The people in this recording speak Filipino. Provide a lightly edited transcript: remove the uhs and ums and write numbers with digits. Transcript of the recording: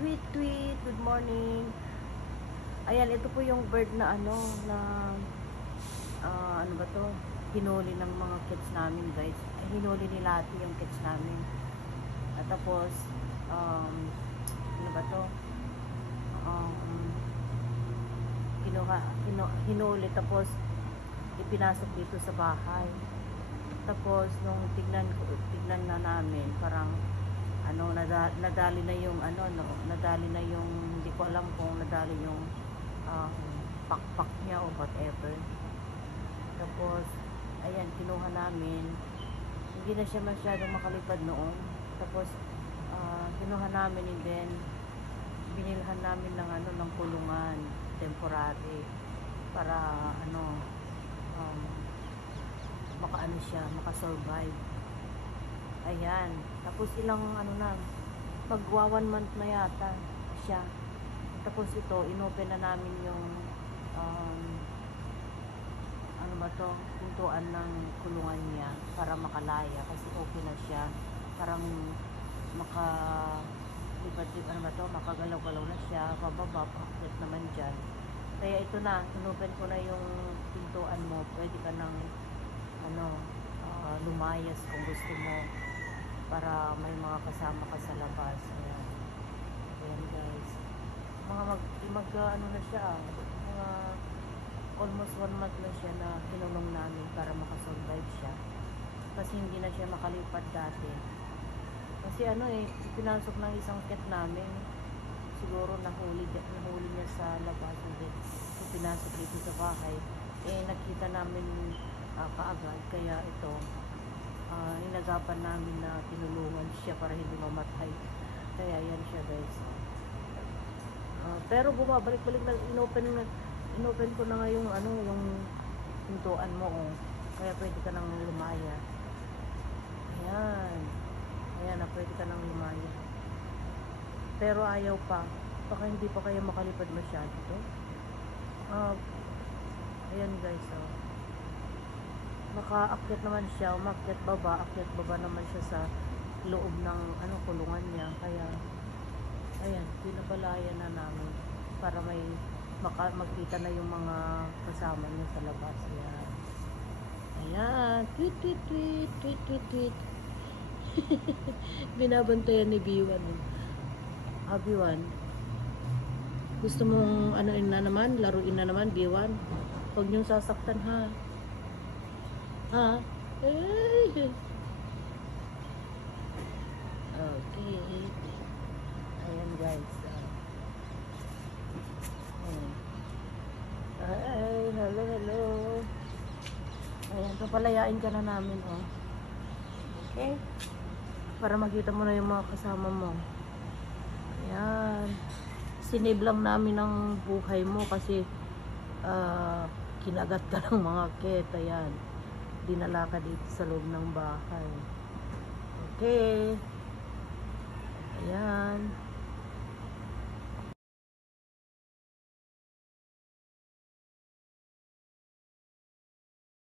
Tweet, tweet, good morning. Ayan, ito po yung bird na ano, na, ano ba to? Hinuli ng mga kids namin, guys. Hinuli ni Lati yung kids namin. At tapos, ano ba to? Hinuli, tapos, ipinasok dito sa bahay. Tapos, nung tignan na namin, parang, nadali na yung nadali na yung, hindi ko alam kung nadali yung pakpak niya o whatever. Tapos ayan, kinuha namin, hindi na siya masyadong makalipad noon. Tapos kinuha namin, and then binilhan namin ng ng kulungan temporary para makaano siya, makasurvive. Ayan. Tapos ilang magwa 1 month na yata siya. Tapos ito, inopen na namin yung pintuan ng kulungan niya para makalaya kasi okay na siya. Parang makagalaw-galaw na siya, pababa, paakyat naman dyan. Kaya ito na, inopen ko na yung pintuan mo. Pwede ka ng lumayas kung gusto mo, para may mga kasama ka sa labas. Ayan. Ayan, guys. Na siya, mga almost 1 month na siya na kinulong namin para makasurvive siya. Kasi hindi na siya makalipad dati. Kasi pinasok ng isang cat namin. Siguro nahuli niya sa labas. Hindi. Pinasok dito sa bahay. Nakita namin kaagad. Kaya ito, inagapan namin na tinulungan siya para hindi mamatay. Kaya yan siya, guys. Pero bumabalik-balik na, inopen ko na nga yung yung pintuan mo, oh. Kaya pwede ka nang lumaya. Ayan. Ayan na, pwede ka nang lumaya. Pero ayaw pa. Baka hindi pa kayo makalipad masyado to. Ayan, guys, oh. Nakaakyat naman siya, umakyat baba, akyat baba naman siya sa loob ng kulungan niya. Kaya ayan, pinapalaya na namin para may magkita na yung mga kasama niya sa labas. Ayan. Ayan, tweet, tweet, tweet, tweet, tweet, tweet. Binabantayan ni B1. B1, gusto mong laruin na naman, B1? Huwag niyong sasaktan, ha? Ha? Okay. Ayan, guys. Hello. Ayan, papalayain ka na namin, oh. Okay? Para makita mo na yung mga kasama mo. Ayan. Sinave lang namin ang buhay mo kasi kinagat ka ng mga ket. Ayan. Dinala ka dito sa loob ng bahay. Okay. Ayan.